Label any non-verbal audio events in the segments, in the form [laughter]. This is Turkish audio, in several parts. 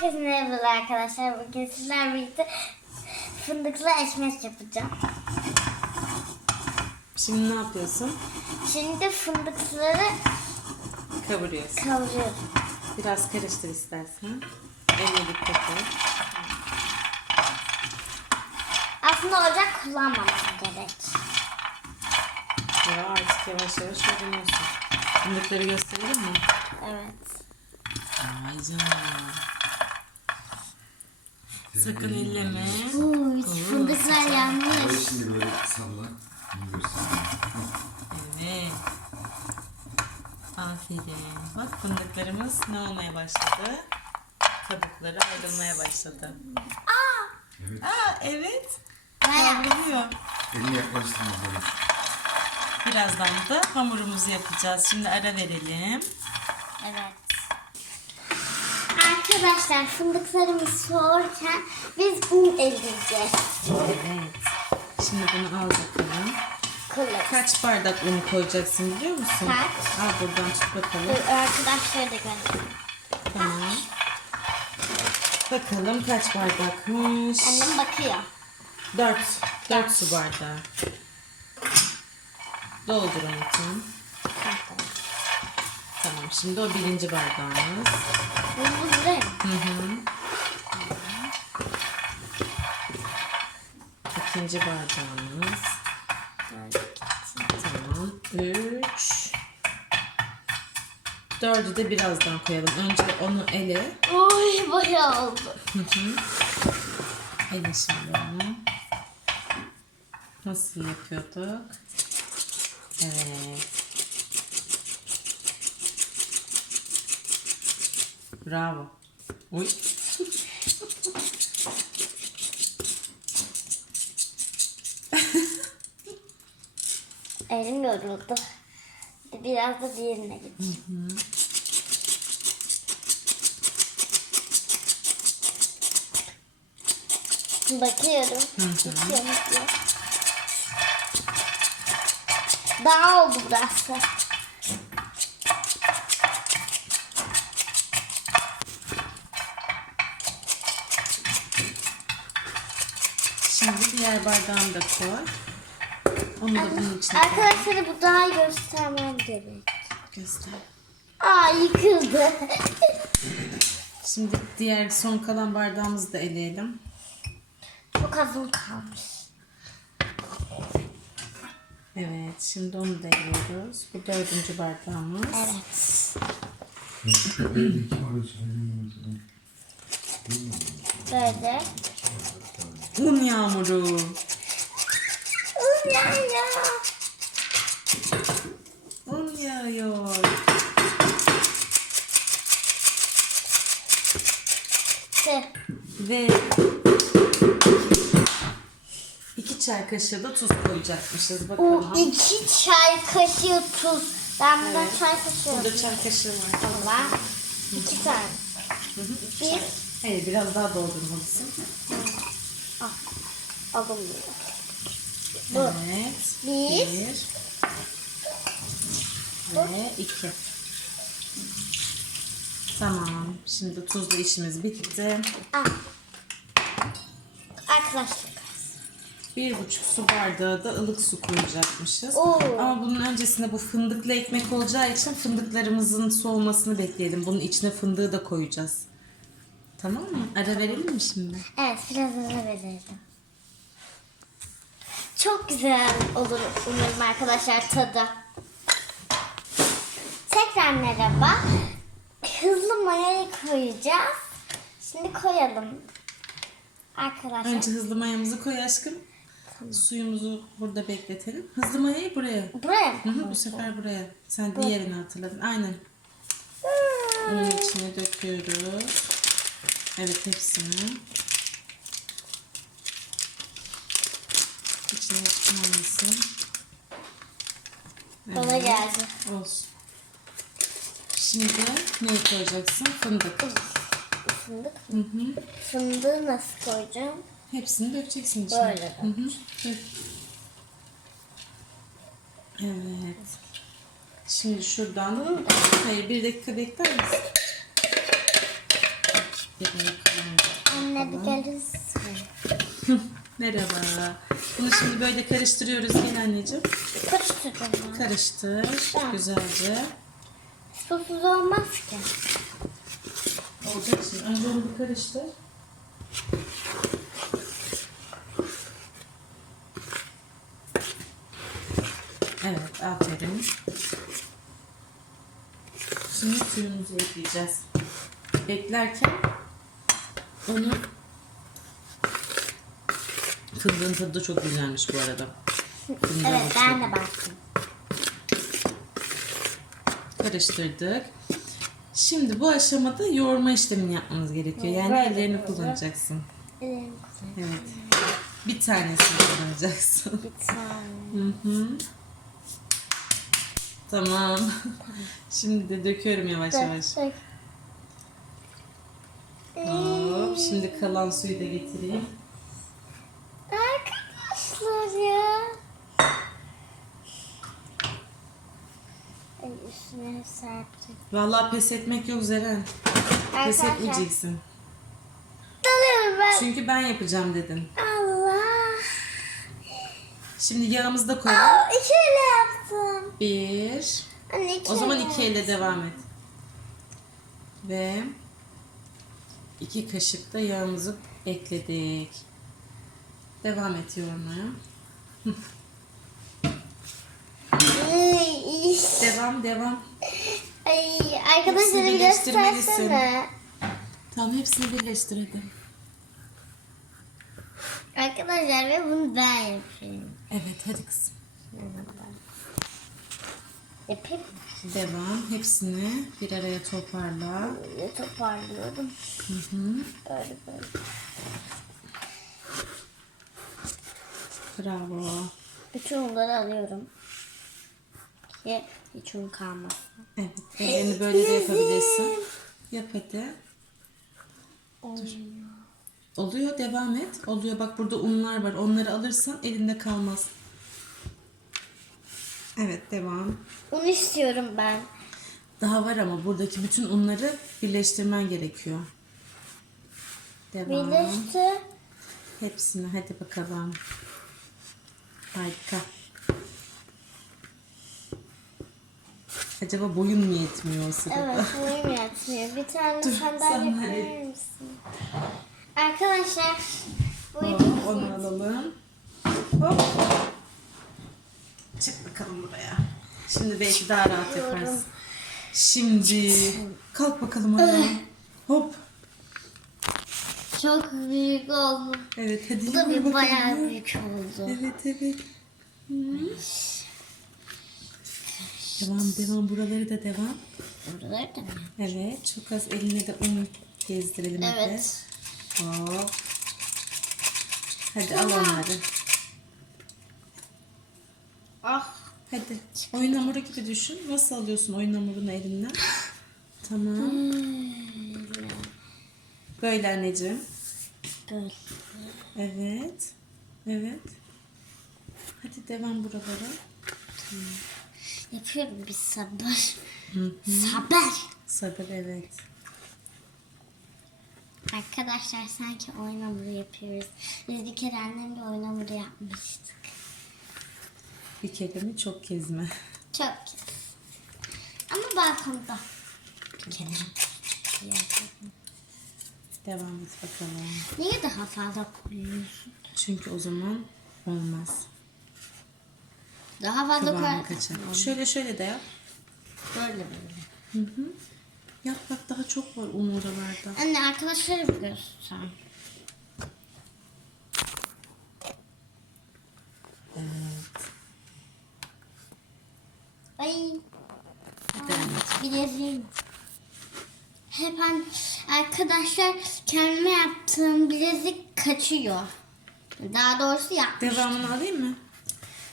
Herkese merhabalar arkadaşlar. Bugün sizlerle birlikte fındıklı ekmek yapacağım. Şimdi ne yapıyorsun? Şimdi fındıkları Kavuruyorsun. kavuruyorum. Biraz karıştır istersen. Eline dikkat et. Aslında ocak kullanmamam gerek. Ya artık yavaş yavaş öğreniyorsun. Fındıkları gösterelim mi? Evet. Ay canım. Sakın elleme. Uuu fındıklar Böyle yanmış. şimdi böyle salla. Bunu. Evet. Aferin. Bak fındıklarımız ne olmaya başladı? Kabukları ayrılmaya başladı. Evet. Aa evet. Bayağı. Kavruluyor. Elini yaklaştırma böyle. Birazdan da hamurumuzu yapacağız. Şimdi ara verelim. Evet. Arkadaşlar fındıklarımız soğurken biz un eleyeceğiz. Evet. Şimdi bunu al bakalım. Kılıç. Kaç bardak un koyacaksın biliyor musun? Kaç? Al buradan tut bakalım. Dur, Arkadaşlara da gönderelim. Tamam. Bakalım kaç bardakmış? Annem bakıyor. Dört. Dört su bardağı. Doldur Umut'um. Şimdi o birinci bardağımız. Bu bu değil mi? Hı hı. İkinci bardağımız. Tamam. Üç. Dördü de birazdan koyalım. Önce onu ele. Uy bayağı oldu. Hı hı. Ele şimdi onu. Nasıl yapıyorduk? Evet. Bravo. Uy. Elim yoruldu. Biraz da diğerine gideceğim. Bakıyorum. Bitiyor mu diye. Daha oldu burası. Şimdi diğer bardağını da koy. Onu da bunun içine koy. Arkadaşlara bu daha göstermem gerek. Göster. Aa yıkıldı. Şimdi diğer son kalan bardağımızı da eleyelim. Çok az un kalmış. Evet, şimdi onu da eliyoruz. Bu dördüncü bardağımız. Evet. [clears throat] Böyle. Un yağmuru. Un ya ya. Un yağıyor. İşte. Ve iki çay kaşığı da tuz koyacakmışız. Bakalım. iki çay kaşığı tuz. Ben bundan çay kaşığı Burada çay kaşığı var. var. İki tane. Bir. Hayır, biraz daha doldurmalısın. Alınmıyor. Bu. Evet. Bir. Ve iki. Tamam. Şimdi tuzlu işimiz bitti. Ah. Arkadaşlar. Bir buçuk su bardağı da ılık su koyacakmışız. Oo. Ama bunun öncesinde bu fındıklı ekmek olacağı için fındıklarımızın soğumasını bekleyelim. Bunun içine fındığı da koyacağız. Tamam mı? Ara verelim mi şimdi? Evet biraz ara verelim. Çok güzel olur umarım arkadaşlar tadı. Tekrar merhaba. Hızlı mayayı koyacağız. Şimdi koyalım. Arkadaşlar. Önce hızlı mayamızı koy aşkım. Suyumuzu burada bekletelim. Hızlı mayayı buraya. Buraya Hı mı? hı, bu sefer buraya. Sen diğerini hatırladın. Aynen. Onun içine döküyoruz. Evet hepsini. İçine çıkmamasın. Bana geldi. Olsun. Şimdi neyi koyacaksın? Fındık. Fındık. Hı hı. Fındığı nasıl koyacağım? Hepsini dökeceksin içine. Böyle Hı hı. Dök. Evet. Şimdi şuradan. Hayır bir dakika bekler misin? Anne bir geliriz. [laughs] Merhaba. Bunu şimdi böyle karıştırıyoruz. Gel anneciğim. Karıştırdım. Karıştır. Tamam. Güzelce. Susuz olmaz ki. Olacak şimdi. Önce onu bir karıştır. Evet, aferin. Şimdi suyumuzu ekleyeceğiz. Eklerken onu fındığın tadı da çok güzelmiş bu arada. Fındığın Evet tadı. ben de baktım. karıştırdık. Şimdi bu aşamada yoğurma işlemini yapmamız gerekiyor. Yani Böyle ellerini böyle. kullanacaksın. Elim Evet. Bir tanesini kullanacaksın. bir tane. Hı hı. Tamam. Şimdi de döküyorum yavaş yavaş. Dök, dök. Hop. Şimdi kalan suyu da getireyim. Arkadaşlar ya. Ay üstüne serptim. Vallahi pes etmek yok Zeren. Pes Arkadaşlar. etmeyeceksin. Dalıyorum ben. Çünkü ben yapacağım dedin. Allah. Şimdi yağımızı da koyalım. Aa, iki elle yaptım. Bir. Anne iki O zaman iki elle devam et. Ve iki kaşık da yağımızı ekledik. Devam et yoğurmaya. Ay, Devam devam. Ay arkadaşlar Hepsini birleştirmelisin. göstersene. Tamam hepsini birleştir hadi. Arkadaşlar ve bunu ben yapayım. Evet hadi kızım. Yapayım. Devam. Hepsini bir araya toparla. Böyle toparlıyorum. Hı hı. Böyle böyle. Bravo. Bütün unları alıyorum. Ki hiç un kalmasın. Evet. Ellerini böyle de yapabilirsin. Yap hadi. Oluyor devam et. Oluyor bak burada unlar var. Onları alırsan elinde kalmaz. Evet devam. Un istiyorum ben. Daha var ama buradaki bütün unları birleştirmen gerekiyor. Devam. Birleşti. Hepsini hadi bakalım. Harika. Acaba boyun mu yetmiyor o sırada? Evet, boyum yetmiyor. Bir tane sandalye sandalye. koyar mısın? Arkadaşlar, Hop, onu alalım. Hop. Çık bakalım buraya. Şimdi belki daha rahat yaparsın. Şimdi kalk bakalım ayağa. Hop. çok büyük oldu. Evet hadi Bu da bir bakalım. bayağı büyük oldu. Evet evet. Devam devam buraları da devam. Buraları da mı? Evet çok az eline de un gezdirelim Evet. hadi. Hop. Hadi al onları. Ah. Hadi. Oyun hamuru gibi düşün. Nasıl alıyorsun oyun hamurunu elinden? Tamam. Böyle anneciğim. Böyle. Evet. Evet. Hadi devam buralara. Yapıyorum bir sabır. Hı. Sabır. Sabır evet. Arkadaşlar sanki oyun hamuru yapıyoruz. Biz bir kere annemle oyun hamuru yapmıştık. Bir kere mi çok kez mi? Çok güzel. Ama balkonda. Bir kere. Devam et bakalım. Niye daha fazla koyuyorsun? Çünkü o zaman olmaz. Daha fazla Kıvamı kaçar. Şöyle şöyle de yap. Böyle böyle. Hı hı. Yap bak daha çok var un oralarda. Anne arkadaşlara bir göster. Evet. Ay. Hadi Bileziğim. Hep an arkadaşlar kendime yaptığım bilezik kaçıyor. Daha doğrusu yapmış. Devamını alayım mı?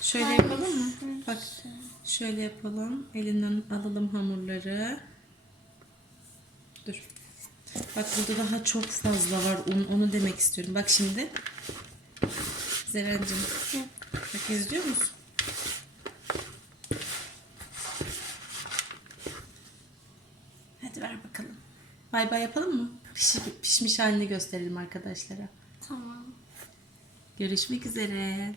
Şöyle yapalım mı? Bak şöyle yapalım. Elinden alalım hamurları. Dur. Bak burada daha çok fazla var un. Onu demek istiyorum. Bak şimdi. Zerencim. Bak izliyor musun? Hadi ver bakalım. Bay bay yapalım mı? piş- pişmiş halini gösterelim arkadaşlara. Tamam. Görüşmek üzere.